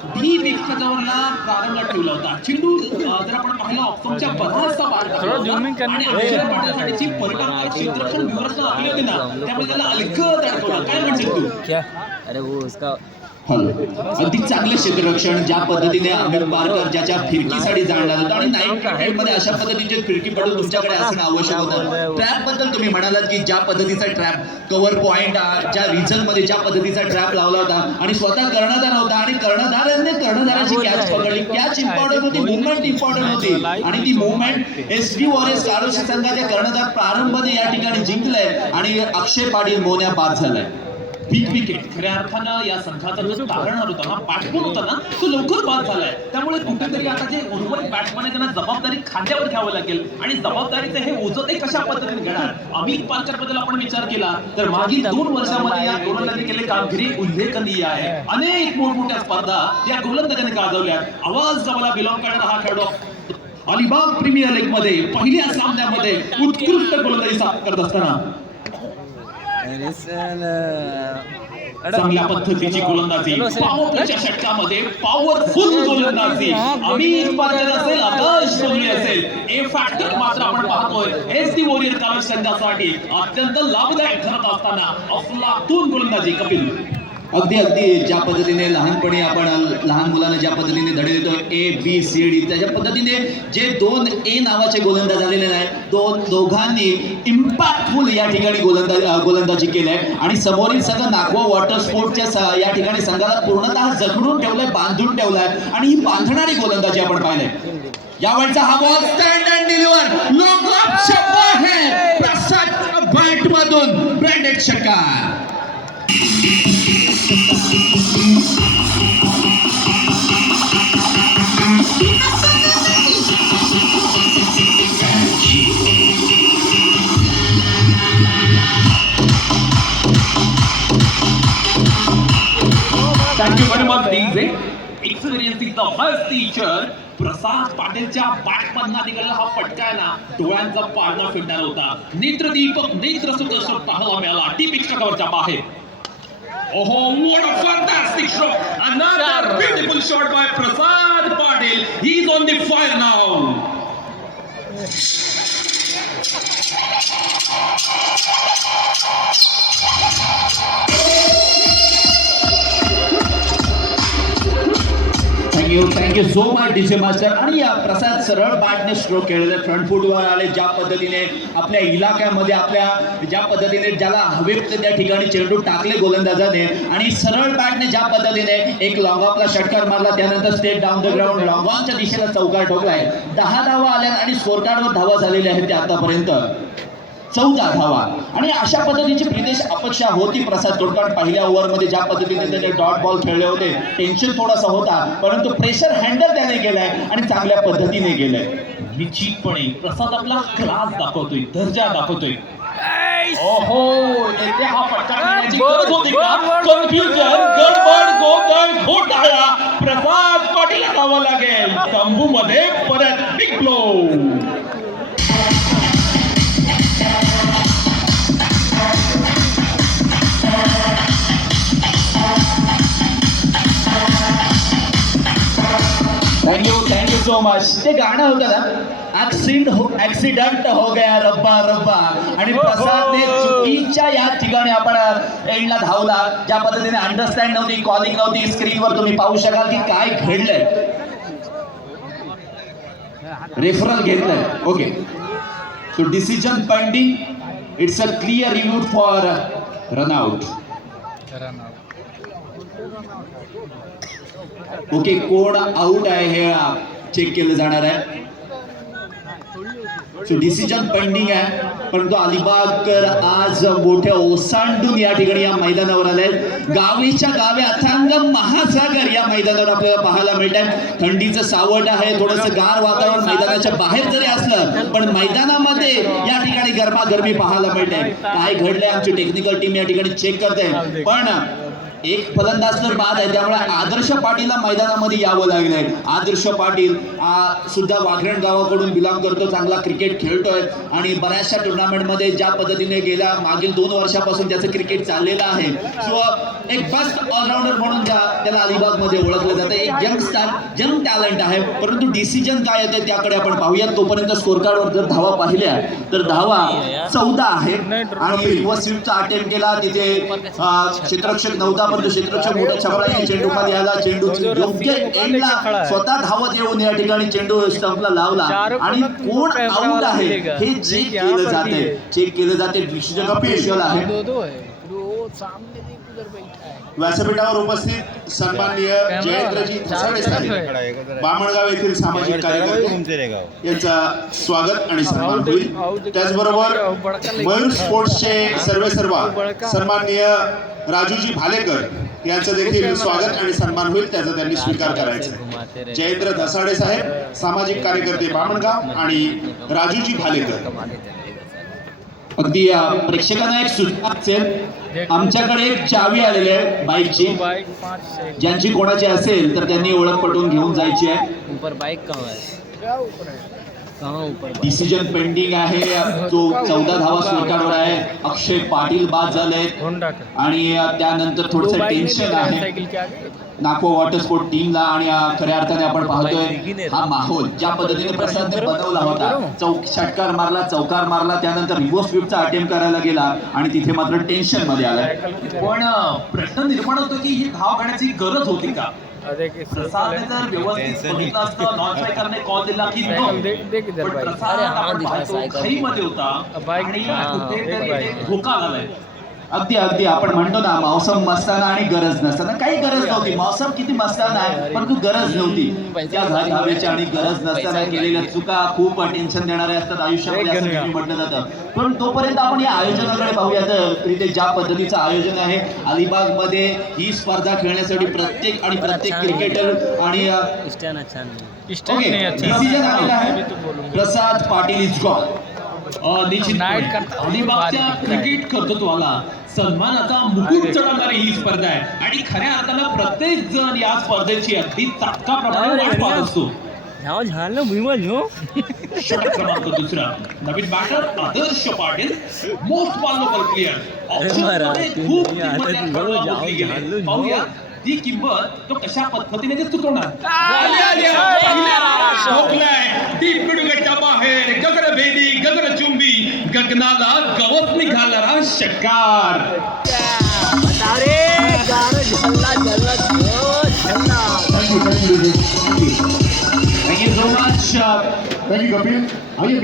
the tired of the way that things have been. Oh, the way that things have been. Hello hello thank you so much thank you so much Kapil आपण पाहिलं तर trap लावला होता deep एकमेकांवरला प्रारंभ ठेवला होता चेंडू जर आपण पाहिलं ऑप्शनच्या बराचसा होता. आणि अक्षर पाठवण्यासाठीची परकांवर क्षेत्ररक्षण व्यवस्था आपली होती ना त्यामुळे त्याला अलगद अडकवलं काय म्हणशील तू क्या अरे वो उसका अगदी चांगलं क्षेत्ररक्षण ज्या पद्धतीने अमित पारकर ज्याच्या फिरकीसाठी जाणला होता आणि नाईट क्रिकेटमध्ये अशा पद्धतीचे फिरकीपटू तुमच्याकडे असणं आवश्यक होतं. ट्रॅपबद्दल तुम्ही म्हणालात की ज्या पद्धतीचा ट्रॅप कव्हर पॉइंट ज्या रिझनमध्ये ज्या पद्धतीचा ट्रॅप लावला होता आणि स्वतः कर्णधार होता आणि कर्णधाराने कर्णधाराची कॅच पकडली. कॅच इम्पॉर्टंट होती मुवमेंट इम्पॉर्टंट होती. आणि ती मुवमेंट एस डी वॉरेस कारोशी संघाचे कर्णधार प्रारंभने या ठिकाणी जिंकलंय आणि अक्षय पाटील मोन्या बाद झालाय. बिग विकेट खऱ्या अर्थानं या संघाचा जो तारणहार होता ना बॅट्समन होता ना तो लवकर बाद झालाय. त्यामुळे कुठेतरी आता जे उर्वरित बॅट्समन आहे त्यांना जबाबदारी खांद्यावर घ्यावं लागेल. आणि जबाबदारीचं हे ओझं ते कशा पद्धतीने घेणार? अमित पालकरबद्दल आपण विचार केला. तर मागील दोन वर्षामध्ये या गोलंदाजी केले कामगिरी उल्लेखनीय आहे. अनेक मोठमोठ्या स्पर्धा या गोलंदाजाने गाजवल्या आवाज जमाला बिलॉंग करणारा हा खेळाडू. अलिबाग प्रीमियर लीगमध्ये पहिल्या सामन्यामध्ये उत्कृष्ट गोलंदाजी साफ करत असताना. चांगल्या पद्धतीची गोलंदाजी. पॉवरच्या षटकामध्ये पॉवरफुल गोलंदाजी. अमित पाटील असेल आदर्श कोहली असेल ए फॅक्टर मात्र आपण पाहतोय. एस डी वॉरियर कालच संघासाठी अत्यंत लाभदायक ठरत असताना अफलातून गोलंदाजी कपिल. अगदी अगदी. ज्या पद्धतीने लहानपणी आपण लहान मुलांना ज्या पद्धतीने धडे देतो ए बी सी डी त्याच्या पद्धतीने जे दोन ए नावाचे गोलंदाज आलेले नाही दोन दोघांनी इम्पॅक्टफुल या ठिकाणी गोलंदा गोलंदाजी केली आहे. आणि समोरील संघ नागवा वॉटर स्पोर्टच्या या ठिकाणी संघाला पूर्णतः जखडून ठेवलंय बांधून ठेवलाय. आणि ही बांधणारी गोलंदाजी आपण पाहिलंय. यावेळचा हा बॉल स्टँड अँड डिलिव्हर लोक है प्रसाद बॅट मधून. ब्रँडेड षटकार टीचर प्रसाद पाटीलच्या बॅटमधना हा फटका ना डोळ्यांचा पारणा फिरणार होता. नेत्रदीपक नेत्र सुद्धा पाहायला मिळाला. टीम एक्स्ट्रा कव्हरच्या बाहेर. ओहो what a fantastic shot. Another beautiful shot by prasad patil. He's on the fire now thank you thank you so much DJ master आणि या प्रसाद सरळ बॅटने स्ट्रोक केलेले फ्रंट फुटवर आले ज्या पद्धतीने आपल्या इलाक्यामध्ये आपल्या ज्या पद्धतीने ज्याला हवेत त्या ठिकाणी चेंडू टाकले गोलंदाजाने. आणि सरळ बॅटने ज्या पद्धतीने एक लॉंग ऑफला षटकार मारला त्यानंतर straight down the ground long ऑनच्या दिशेला चौकार ठोकलाय. दहा धावा आल्या आणि स्कोर कार्डवर धावा झालेल्या आहेत त्या आतापर्यंत. चौदा धावा आणि अशा पद्धतीची प्रितेश अपेक्षा होती प्रसाद तोडकाड पहिल्या ओव्हरमध्ये ज्या पद्धतीने त्याने डॉट बॉल खेळले होते टेन्शन थोडासा होता परंतु प्रेशर हँडल त्याने केलाय आणि चांगल्या पद्धतीने गेलाय. निश्चितपणे प्रसाद आपला क्लास दाखवतोय दर्जा दाखवतोय. ओहो येथे हा फटका घेण्याची गरज होती का? कन्फ्युजन गडबड गोंधळ घोटाळा प्रसाद पाटील आणावं लागेल. तंबू मध्ये परत big thank you thank you so much ते गाणं होतं ना ऍक्सिडेंट हो ऍक्सिडेंट हो गया रब्बा रब्बा. आणि प्रसादने चुकीच्या या ठिकाणी आपण एंडला धावला ज्या पद्धतीने अंडरस्टँड नव्हती कॉलिंग नव्हती स्क्रीनवर तुम्ही पाहू शकाल की काय घडलंय. रेफरल घेतलंय. Okay so decision pending it's a clear review for run out okay कोण आउट आहे हे चेक केलं जाणार आहे. सो डिसिजन पेंडिंग आहे. परंतु अलिबागकर आज मोठ्या ओसांडून या ठिकाणी या मैदानावर आले गावीच्या गावे अथांग महासागर या मैदानावर आपल्याला पाहायला मिळत आहे. थंडीचं सावट आहे थोडंसं गार वातावरण मैदानाच्या बाहेर जरी असलं पण मैदानामध्ये या ठिकाणी गरमागरमी पाहायला मिळते काय घडलंय आमची टेक्निकल टीम या ठिकाणी चेक करते पण एक फलंदाज तर बाद आहे. त्यामुळे आदर्श पाटीलला मैदानामध्ये यावं लागलंय आदर्श पाटील सुद्धा वाघरण गावाकडून बिलॉंग करतो. चांगला क्रिकेट खेळतोय. आणि बऱ्याचशा टुर्नामेंटमध्ये ज्या पद्धतीने गेल्या मागील दोन वर्षापासून त्याचं क्रिकेट चाललेलं आहे. सो एक बेस्ट ऑलराऊंडर म्हणून त्या त्याला अलिबागमध्ये ओळखलं जातं. एक यंग स्टार यंग टॅलेंट आहे. परंतु डिसिजन काय येते त्याकडे आपण पाहूयात. तोपर्यंत स्कोर कार्डवर जर धावा पाहिल्या तर धावा चौदा आहे. आणि युवा स्वीपचा अटेम्प्ट केला. तिथे क्षेत्रक्षक नव्हता परंतु क्षेत्रक्षक मोठ्या छपराने चेंडू खाली आला. चेंडू योग्य एंडला स्वतः धावत येऊन या ठिकाणी चेंडू स्टंपला लावला. आणि कोण आउट आहे हे चेक केलं जाते चेक केलं जाते डिसिजन ऑफिशियल आहे. व्यासपीठावर उपस्थित सन्माननीय जयेंद्रजी धसाडे साहेब. बामणगाव येथील सामाजिक कार्यकर्ते यांचा स्वागत आणि सन्मान होईल. त्याचबरोबर मयूर स्पोर्ट्सचे सर्वे सर्वा सन्माननीय राजूजी भालेकर यांचं देखील स्वागत आणि सन्मान होईल त्याचा त्यांनी स्वीकार करायचा. जयेंद्र धसाडे साहेब सामाजिक कार्यकर्ते बामणगाव आणि राजूजी भालेकर. अगदी प्रेक्षकांना एक सूचना असेल आमच्याकडे एक चावी आलेली आहे बाईकची. ज्यांची कोणाची असेल तर त्यांनी ओळख पटवून घेऊन जायची आहे. ऊपर कहाँ bike? डिसिजन पेंडिंग आहे. जो चौदा धावा स्वीकारवर आहे. अक्षय पाटील बाद झाले आणि त्यानंतर थोडस टेन्शन आहे. साइकिल के आगे नागपूर वॉटर स्पोर्ट टीमला आणि खऱ्या अर्थाने आपण पाहतोय हा माहोल ज्या पद्धतीने प्रसादने बनवला होता. चौक षटकार मारला चौकार मारला त्यानंतर रिव्हर्स स्वीपचा अटेम्प्ट करायला गेला आणि तिथे मात्र टेन्शनमध्ये आलाय पण प्रश्न निर्माण होतो की ही धाव घेण्याची गरज होती का? प्रसादने जर व्यवस्थित बघितलं असतं नॉन स्ट्रायकरने कॉल दिला की नो पण प्रसाद आपण पाहतो. खाईमध्ये होता आणि कुठेतरी धोका आलाय अगदी अगदी. आपण म्हणतो ना मौसम मस्ताना आणि गरज नसताना काही गरज नव्हती. मौसम किती मस्ताना आहे परंतु गरज नव्हती. त्या हवेची आणि गरज नसताना केलेल्या चुका खूप टेन्शन देणाऱ्या असतात आयुष्यामध्ये असं नेहमी म्हटलं जातं. पण तोपर्यंत आपण या आयोजनाकडे पाहूया. तर इथे ज्या पद्धतीचं आयोजन आहे अलिबागमध्ये ही स्पर्धा खेळण्यासाठी प्रत्येक आणि प्रत्येक क्रिकेटर आणि Prasad Patil is gone. Night करता- अलिबागच्या क्रिकेट कर्तृत्वाला सन्मानाचा मुकुट चढवणारी ही स्पर्धा आहे. आणि खऱ्या अर्थानं प्रत्येक जण या स्पर्धेची अगदी तात्काप्रमाणे वाट पाहत असतो. जाओ झाल भुईमल हो. षटक क्रमांक दुसरा. नवीन batter Adarsh Patil most valuable player अरे महाराज, खूप तुम्ही किंमत आता या जाऊ, खेळाडूला जाऊ, मोजली गेली. झालं, पाहूया जाऊ. ती किंमत तो कशा पद्धतीने ते चुकवणार. आली, आली, पहिल्या ठोकलाय. ती पिडुगट्टा बाहेर निघाला षटकार अरे गाणं झल्ला झल्ला झो, झल्ला thank you thank you thank you so much thank you Kapil आइए